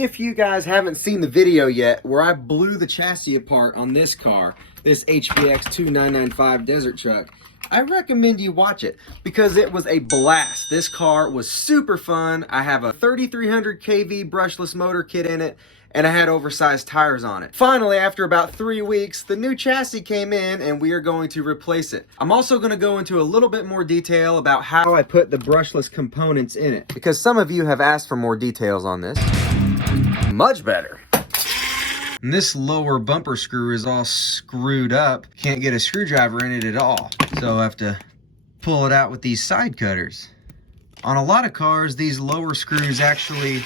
If you guys haven't seen the video yet where I blew the chassis apart on this car, this HBX2995 desert truck, I recommend you watch it because it was a blast. This car was super fun. I have a 3300 kV brushless motor kit in it, and I had oversized tires on it. Finally, after about 3 weeks, the new chassis came in and we are going to replace it. I'm also going to go into a little bit more detail about how I put the brushless components in it, because some of you have asked for more details on this. Much better. And this lower bumper screw is all screwed up. Can't get a screwdriver in it at all. So I have to pull it out with these side cutters. On a lot of cars, these lower screws actually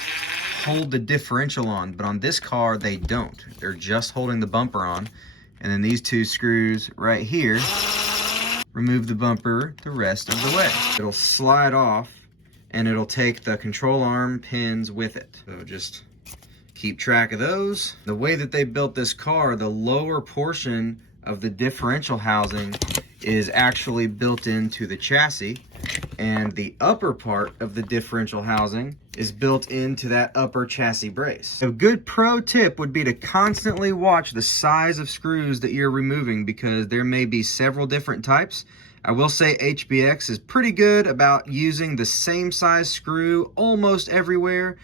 hold the differential on, but on this car, they don't. They're just holding the bumper on. And then these two screws right here remove the bumper the rest of the way. It'll slide off and it'll take the control arm pins with it. So just keep track of those. The way that they built this car, the lower portion of the differential housing is actually built into the chassis, and the upper part of the differential housing is built into that upper chassis brace. A good pro tip would be to constantly watch the size of screws that you're removing, because there may be several different types. I will say HBX is pretty good about using the same size screw almost everywhere,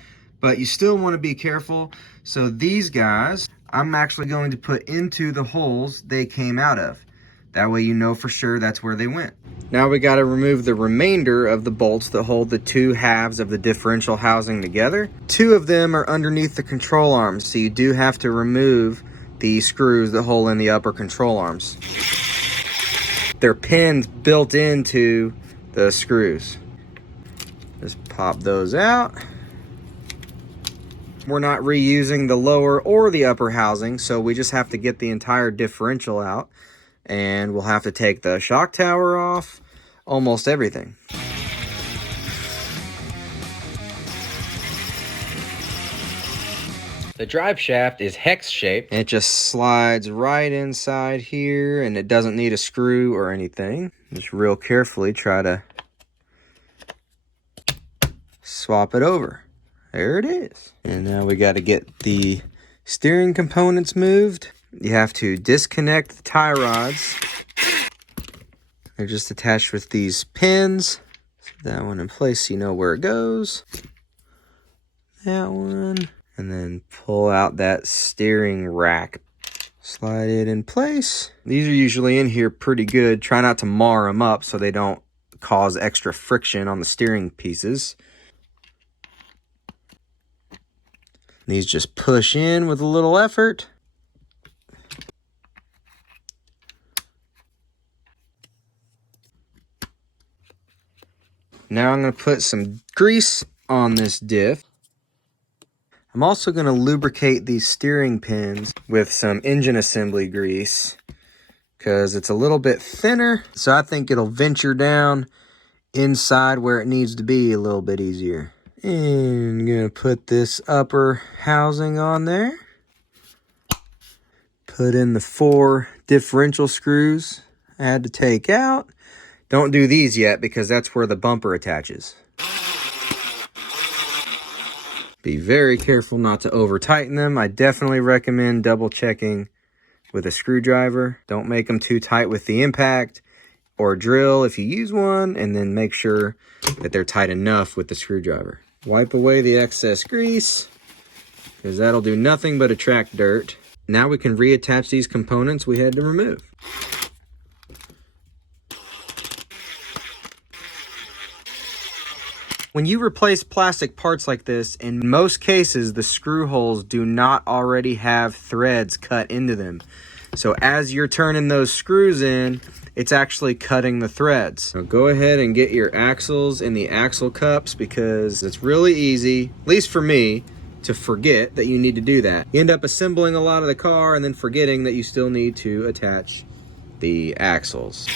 but you still want to be careful. So these guys, I'm actually going to put into the holes they came out of. That way you know for sure that's where they went. Now we got to remove the remainder of the bolts that hold the two halves of the differential housing together. Two of them are underneath the control arms, so you do have to remove the screws that hold in the upper control arms. They're pins built into the screws. Just pop those out. We're not reusing the lower or the upper housing, so we just have to get the entire differential out, and we'll have to take the shock tower off, almost everything. The drive shaft is hex shaped. It just slides right inside here, and it doesn't need a screw or anything. Just real carefully try to swap it over. There it is. And now we got to get the steering components moved. You have to disconnect the tie rods. They're just attached with these pins. Put that one in place so you know where it goes. That one. And then pull out that steering rack. Slide it in place. These are usually in here pretty good. Try not to mar them up so they don't cause extra friction on the steering pieces. These just push in with a little effort. Now I'm going to put some grease on this diff. I'm also going to lubricate these steering pins with some engine assembly grease, because it's a little bit thinner, so I think it'll venture down inside where it needs to be a little bit easier. And I'm going to put this upper housing on there. Put in the 4 differential screws I had to take out. Don't do these yet because that's where the bumper attaches. Be very careful not to over tighten them. I definitely recommend double checking with a screwdriver. Don't make them too tight with the impact or drill if you use one, and then make sure that they're tight enough with the screwdriver. Wipe away the excess grease, because that'll do nothing but attract dirt. Now we can reattach these components we had to remove. When you replace plastic parts like this, in most cases, the screw holes do not already have threads cut into them. So as you're turning those screws in, it's actually cutting the threads. So go ahead and get your axles in the axle cups, because it's really easy, at least for me, to forget that you need to do that. You end up assembling a lot of the car and then forgetting that you still need to attach the axles.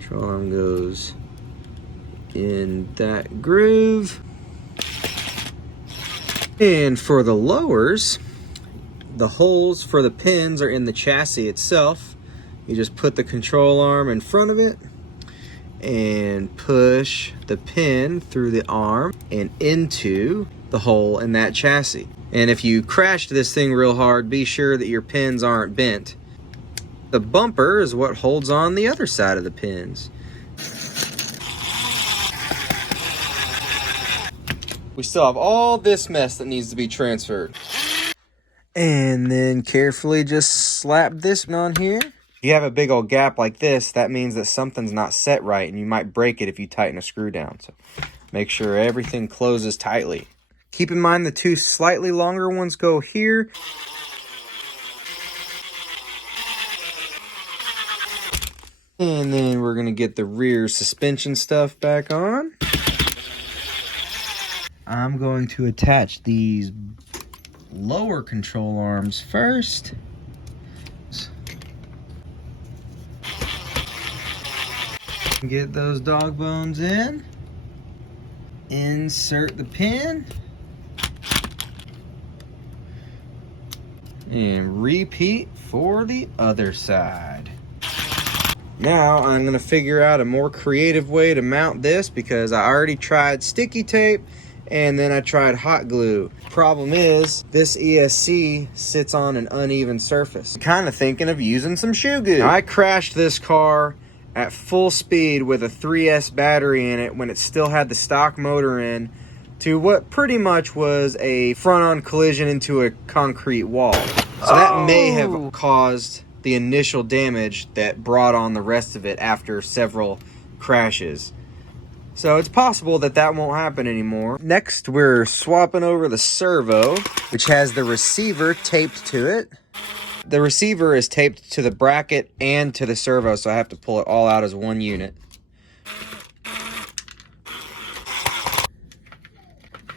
Control arm goes in that groove. And for the lowers, the holes for the pins are in the chassis itself. You just put the control arm in front of it and push the pin through the arm and into the hole in that chassis. And if you crashed this thing real hard, be sure that your pins aren't bent. The bumper is what holds on the other side of the pins. We still have all this mess that needs to be transferred. And then carefully just slap this on here. If you have a big old gap like this, that means that something's not set right and you might break it if you tighten a screw down. So make sure everything closes tightly. Keep in mind the two slightly longer ones go here. And then we're gonna get the rear suspension stuff back on. I'm going to attach these lower control arms first. Get those dog bones in. Insert the pin. And repeat for the other side. Now I'm going to figure out a more creative way to mount this because I already tried sticky tape and then I tried hot glue. Problem is, this ESC sits on an uneven surface. I'm kind of thinking of using some shoe glue. Now, I crashed this car at full speed with a 3S battery in it when it still had the stock motor in to what pretty much was a front-on collision into a concrete wall. So that may have caused the initial damage that brought on the rest of it after several crashes. So it's possible that that won't happen anymore. Next, we're swapping over the servo, which has the receiver taped to it. The receiver is taped to the bracket and to the servo, so I have to pull it all out as one unit.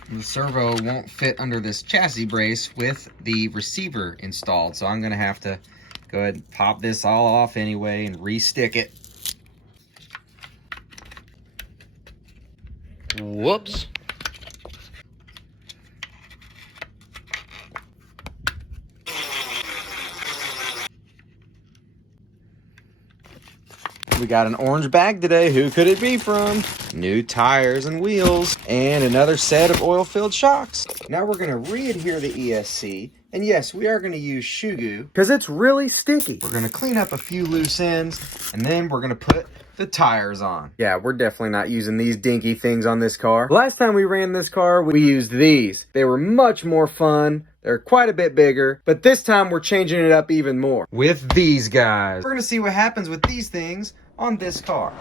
The servo won't fit under this chassis brace with the receiver installed, so I'm gonna have to go ahead and pop this all off anyway and re-stick it. Whoops. We got an orange bag today. Who could it be from? New tires and wheels and another set of oil-filled shocks. Now we're going to re-adhere the ESC. And yes, we are going to use shoe glue because it's really sticky. We're going to clean up a few loose ends and then we're going to put the tires on. Yeah, we're definitely not using these dinky things on this car. Last time we ran this car, we used these. They were much more fun. They're quite a bit bigger, but this time we're changing it up even more with these guys. We're going to see what happens with these things on this car.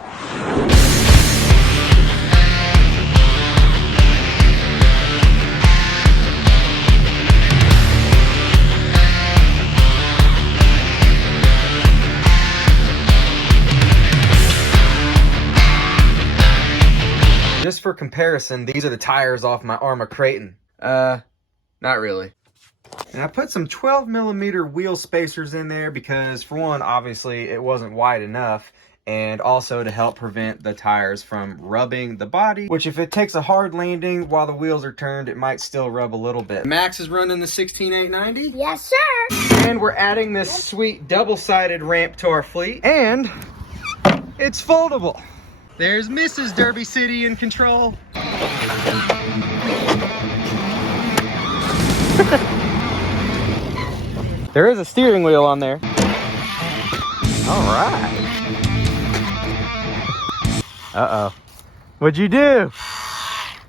Just for comparison, these are the tires off my Arma Creighton. Not really. And I put some 12mm wheel spacers in there because, for one, obviously it wasn't wide enough, and also to help prevent the tires from rubbing the body, which if it takes a hard landing while the wheels are turned, it might still rub a little bit. Max is running the 16890. Yes, sir. And we're adding this sweet double-sided ramp to our fleet, and it's foldable. There's Mrs. Derby City in control. There is a steering wheel on there. All right. Uh-oh. What'd you do?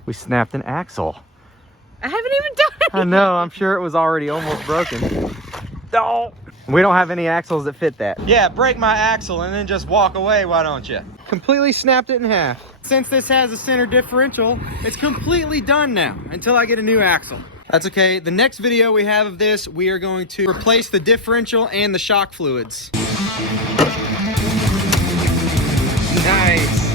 We snapped an axle. I haven't even done it. I know, I'm sure it was already almost broken. Oh. We don't have any axles that fit that. Yeah, break my axle and then just walk away, why don't you? Completely snapped it in half. Since this has a center differential, it's completely done now until I get a new axle. That's okay. The next video we have of this, we are going to replace the differential and the shock fluids. Nice.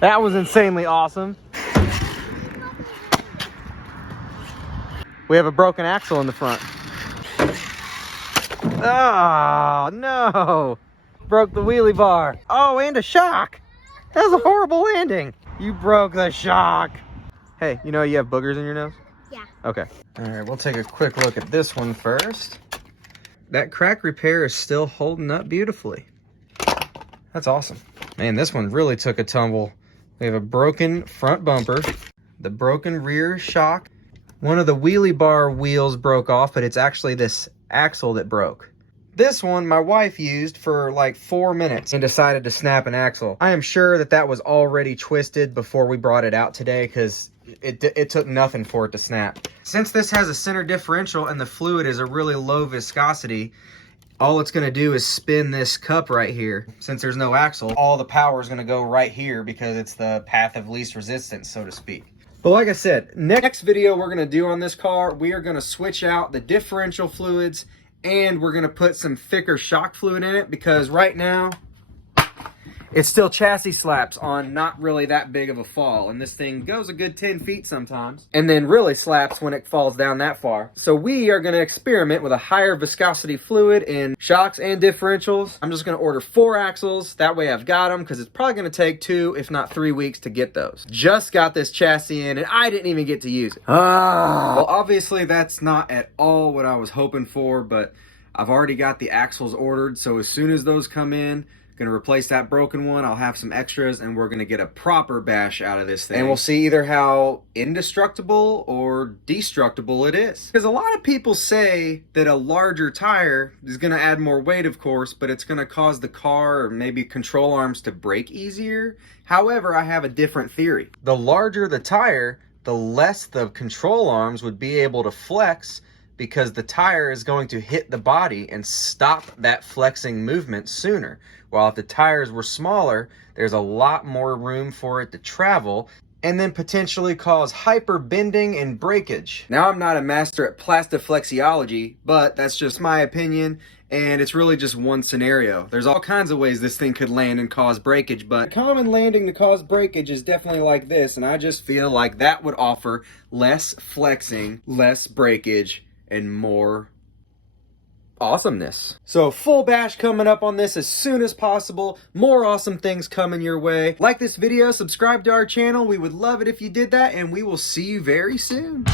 That was insanely awesome. We have a broken axle in the front. Oh, no. Broke the wheelie bar. Oh, and a shock. That was a horrible landing. You broke the shock. Hey, you know you have boogers in your nose? Yeah. Okay. All right, we'll take a quick look at this one first. That crack repair is still holding up beautifully. That's awesome. Man, this one really took a tumble. We have a broken front bumper, the broken rear shock. One of the wheelie bar wheels broke off, but it's actually this axle that broke. This one my wife used for like 4 minutes and decided to snap an axle. I am sure that that was already twisted before we brought it out today because it took nothing for it to snap. Since this has a center differential and the fluid is a really low viscosity, all it's going to do is spin this cup right here. Since there's no axle, all the power is going to go right here because it's the path of least resistance, so to speak. But like I said, next video we're going to do on this car, we are going to switch out the differential fluids and we're going to put some thicker shock fluid in it because right now it's still chassis slaps on not really that big of a fall. And this thing goes a good 10 feet sometimes and then really slaps when it falls down that far. So we are going to experiment with a higher viscosity fluid in shocks and differentials. I'm just going to order 4 axles. That way I've got them because it's probably going to take 2, if not 3 weeks to get those. Just got this chassis in and I didn't even get to use it. Well, obviously that's not at all what I was hoping for, but I've already got the axles ordered. So as soon as those come in, gonna replace that broken one. I'll have some extras and we're gonna get a proper bash out of this thing. And we'll see either how indestructible or destructible it is. Because a lot of people say that a larger tire is gonna add more weight, of course, but it's gonna cause the car or maybe control arms to brake easier. However, I have a different theory. The larger the tire, the less the control arms would be able to flex because the tire is going to hit the body and stop that flexing movement sooner. While if the tires were smaller, there's a lot more room for it to travel and then potentially cause hyper bending and breakage. Now, I'm not a master at plastiflexiology, but that's just my opinion, and it's really just one scenario. There's all kinds of ways this thing could land and cause breakage, but common landing to cause breakage is definitely like this, and I just feel like that would offer less flexing, less breakage, and more awesomeness. So full bash coming up on this as soon as possible. More awesome things coming your way. Like this video, subscribe to our channel. We would love it if you did that, and we will see you very soon.